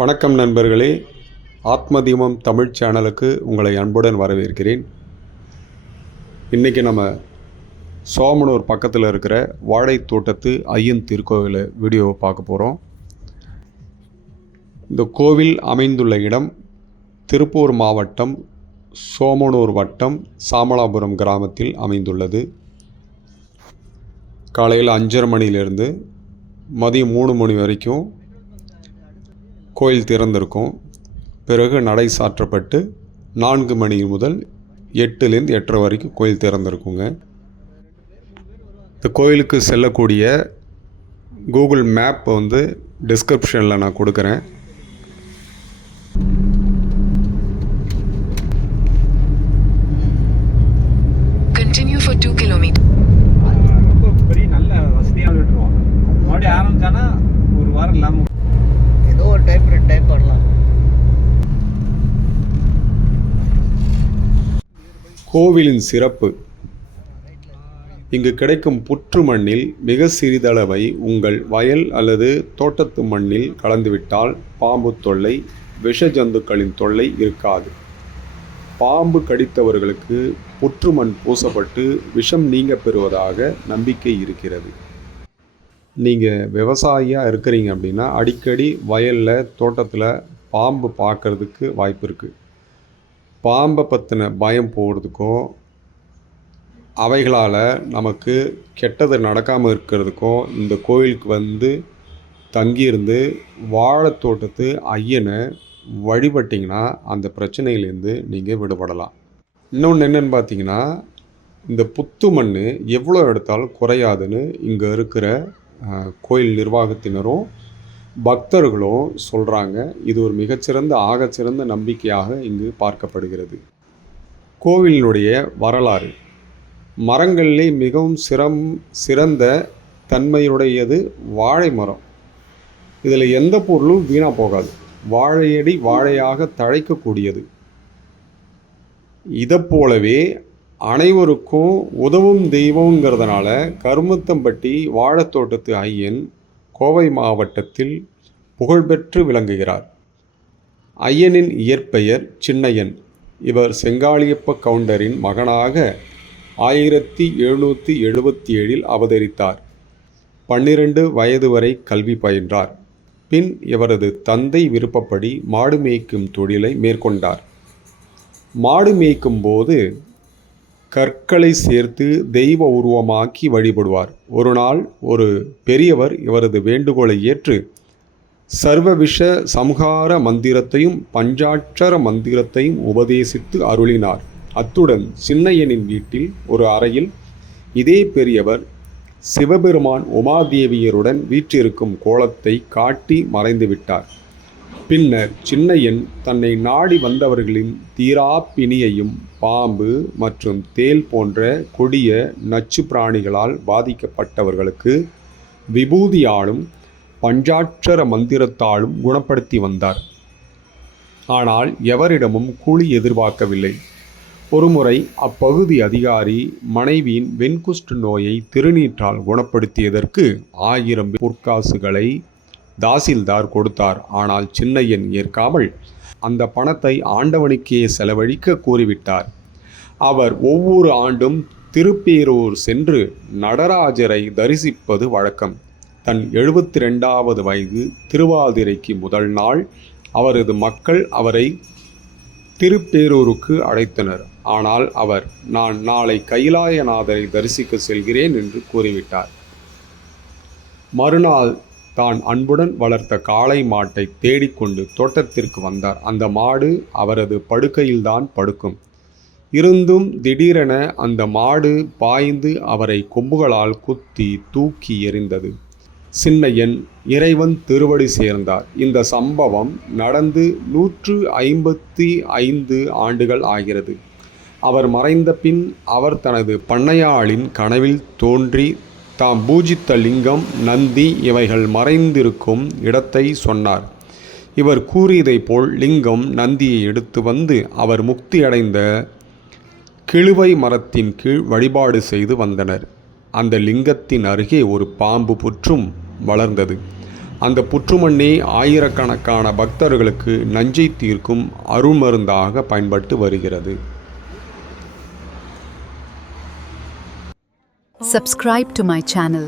வணக்கம் நண்பர்களே, ஆத்மதீபம் தமிழ் சேனலுக்கு உங்களை அன்புடன் வரவேற்கிறேன். இன்றைக்கி நம்ம சோமனூர் பக்கத்தில் இருக்கிற வாழைத்தோட்டத்து ஐயன் திருக்கோவிலை வீடியோவை பார்க்க போகிறோம். இந்த கோவில் அமைந்துள்ள இடம் திருப்பூர் மாவட்டம் சோமனூர் வட்டம் சாமலாபுரம் கிராமத்தில் அமைந்துள்ளது. காலையில் 5:30 மணியிலிருந்து மதியம் 3 மணி வரைக்கும் கோயில் திறந்திருக்கும். பிறகு நடை சாற்றப்பட்டு 4 மணி முதல் 8லேருந்து 8:30 வரைக்கும் கோயில் திறந்திருக்குங்க. இந்த கோயிலுக்கு செல்லக்கூடிய கூகுள் மேப் வந்து டிஸ்கிரிப்ஷனில் நான் கொடுக்குறேன். Continue for 2 kilometers. ரொம்ப பெரிய நல்ல வசதியாக விட்டுருவோம். மறுபடியும் ஆரம்பிச்சானா ஒரு வாரம் இல்லாமல் ஏதோ ஒரு டைப் பண்ணலாம். கோவிலின் சிறப்பு: இங்கு கிடைக்கும் புற்று மண்ணில் மிக சிறிதளவை உங்கள் வயல் அல்லது தோட்டத்து மண்ணில் கலந்துவிட்டால் பாம்பு தொல்லை, விஷ ஜந்துக்களின் தொல்லை இருக்காது. பாம்பு கடித்தவர்களுக்கு புற்று மண் பூசப்பட்டு விஷம் நீங்க பெறுவதாக நம்பிக்கை இருக்கிறது. நீங்கள் விவசாயியாக இருக்கிறீங்க அப்படின்னா அடிக்கடி வயலில் தோட்டத்தில் பாம்பு பார்க்குறதுக்கு வாய்ப்பு இருக்குது. பாம்பை பற்றின பயம் போகிறதுக்கும் அவைகளால் நமக்கு கெட்டது நடக்காமல் இருக்கிறதுக்கும் இந்த கோயிலுக்கு வந்து தங்கியிருந்து வாழைத்தோட்டத்து ஐயனை வழிபட்டிங்கன்னா அந்த பிரச்சனையிலேருந்து நீங்கள் விடுபடலாம். இன்னொன்று என்னென்னு பார்த்தீங்கன்னா, இந்த புத்து மண் எவ்வளோ எடுத்தாலும் குறையாதுன்னு இங்கே இருக்கிற கோயில் நிர்வாகத்தினரும் பக்தர்களும் சொல்கிறாங்க. இது ஒரு மிகச்சிறந்த ஆகச்சிறந்த நம்பிக்கையாக இங்கு பார்க்கப்படுகிறது. கோவிலினுடைய வரலாறு: மரங்களிலே மிகவும் சிறந்த தன்மையுடையது வாழை மரம். இதில் எந்த பொருளும் வீணாக போகாது. வாழையடி வாழையாக தழைக்கக்கூடியது. இதை போலவே அனைவருக்கும் உதவும் தெய்வங்கிறதுனால கருமத்தம்பட்டி வாழைத்தோட்டத்து ஐயன் கோவை மாவட்டத்தில் புகழ்பெற்று விளங்குகிறார். ஐயனின் இயற்பெயர் சின்னையன். இவர் செங்காளியப்ப கவுண்டரின் மகனாக 1777 அவதரித்தார். 12 வயது வரை கல்வி பயின்றார். பின் இவரது தந்தை விருப்பப்படி மாடு மேய்க்கும் தொழிலை மேற்கொண்டார். மாடு மேய்க்கும் போது கற்களை சேர்த்து தெய்வ உருவமாக்கி வழிபடுவார். ஒரு நாள் ஒரு பெரியவர் இவரது வேண்டுகோளை ஏற்று சர்வவிஷ சம்ஹார மந்திரத்தையும் பஞ்சாட்சர மந்திரத்தையும் உபதேசித்து அருளினார். அத்துடன் சின்னையனின் வீட்டில் ஒரு அறையில் இதே பெரியவர் சிவபெருமான் உமாதேவியருடன் வீற்றிருக்கும் கோலத்தை காட்டி மறைந்துவிட்டார். பின்னர் சின்னையன் தன்னை நாடி வந்தவர்களின் தீரா பிணியையும் பாம்பு மற்றும் தேல் போன்ற கொடிய நச்சு பிராணிகளால் பாதிக்கப்பட்டவர்களுக்கு விபூதியாலும் பஞ்சாட்சர மந்திரத்தாலும் குணப்படுத்தி வந்தார். ஆனால் எவரிடமும் கூலி எதிர்பார்க்கவில்லை. ஒருமுறை அப்பகுதி அதிகாரி மனைவியின் வெண்குஷ்டு நோயை திருநீற்றால் குணப்படுத்தியதற்கு 1000 பொற்காசுகளை தாசில்தார் கொடுத்தார். ஆனால் சின்னையன் ஏற்காமல் அந்த பணத்தை ஆண்டவனுக்கே செலவழிக்க கூறிவிட்டார். அவர் ஒவ்வொரு ஆண்டும் திருப்பேரூர் சென்று நடராஜரை தரிசிப்பது வழக்கம். தன் 72வது வயது திருவாதிரைக்கு முதல் நாள் அவரது மக்கள் அவரை திருப்பேரூருக்கு அழைத்தனர். ஆனால் அவர், நான் நாளை கைலாயநாதரை தரிசிக்க செல்கிறேன் என்று கூறிவிட்டார். மறுநாள் தான் அன்புடன் வளர்த்த காளை மாட்டை தேடிக்கொண்டு தோட்டத்திற்கு வந்தார். அந்த மாடு அவரது படுக்கையில்தான் படுக்கும். இருந்தும் திடீரென அந்த மாடு பாய்ந்து அவரை கொம்புகளால் குத்தி தூக்கி எறிந்தது. சின்னையன் இறைவன் திருவடி சேர்ந்தார். இந்த சம்பவம் நடந்து 155 ஆண்டுகள் ஆகிறது. அவர் மறைந்த பின் அவர் தனது பண்ணையாளின் கனவில் தோன்றி தாம் பூஜித்த லிங்கம், நந்தி இவைகள் மறைந்திருக்கும் இடத்தை சொன்னார். இவர் கூறியதைப் போல் லிங்கம், நந்தியை எடுத்து வந்து அவர் முக்தியடைந்த கிழுவை மரத்தின் கீழ் வழிபாடு செய்து வந்தனர். அந்த லிங்கத்தின் அருகே ஒரு பாம்பு புற்றும் வளர்ந்தது. அந்த புற்றுமண்ணே ஆயிரக்கணக்கான பக்தர்களுக்கு நஞ்சை தீர்க்கும் அருள்மருந்தாக பயன்பட்டு வருகிறது. Subscribe to my channel.